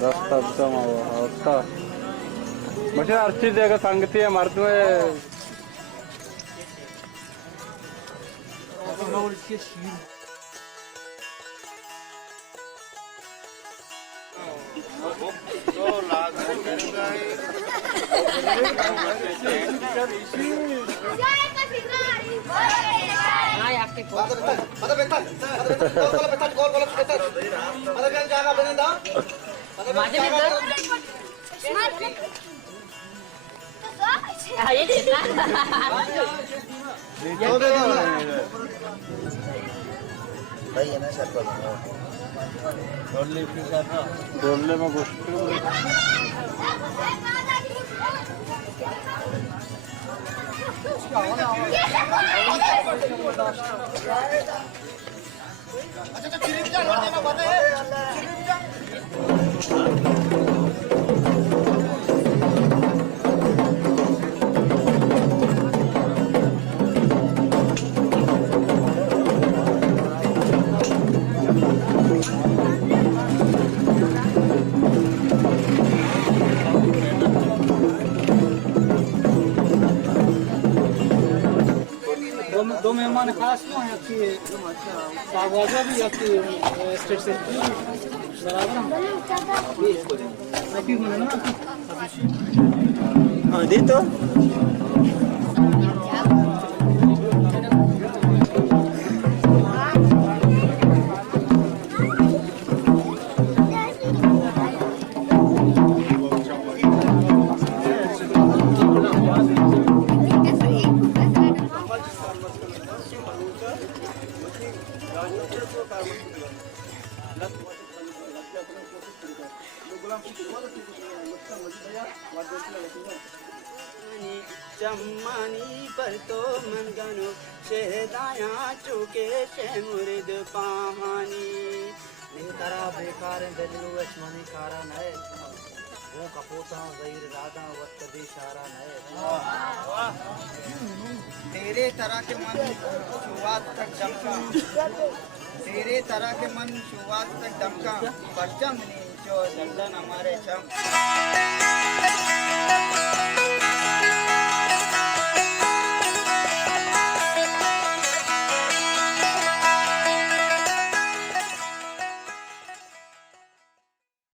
रास्ता होता मुझे हर चीज जगह सांगती है मर्द में डोले में दो मेहमान खास क्यों हैं आपकी बागवाजा भी आपकी स्टेट से बराबर आपकी हाँ दी तो जम्मानी पर तो मन गनो शहदाया चुके शे मुर्द पाहानी निकरा बेकार दलू अचमनी कारा नए वो कपोता गैर राधा वक्त दिशारा नए तेरे तरह के मन शुरुआत तक दमका तेरे तरह के मन शुरुआत तक दमका परचम नहीं जो दंडन हमारे चम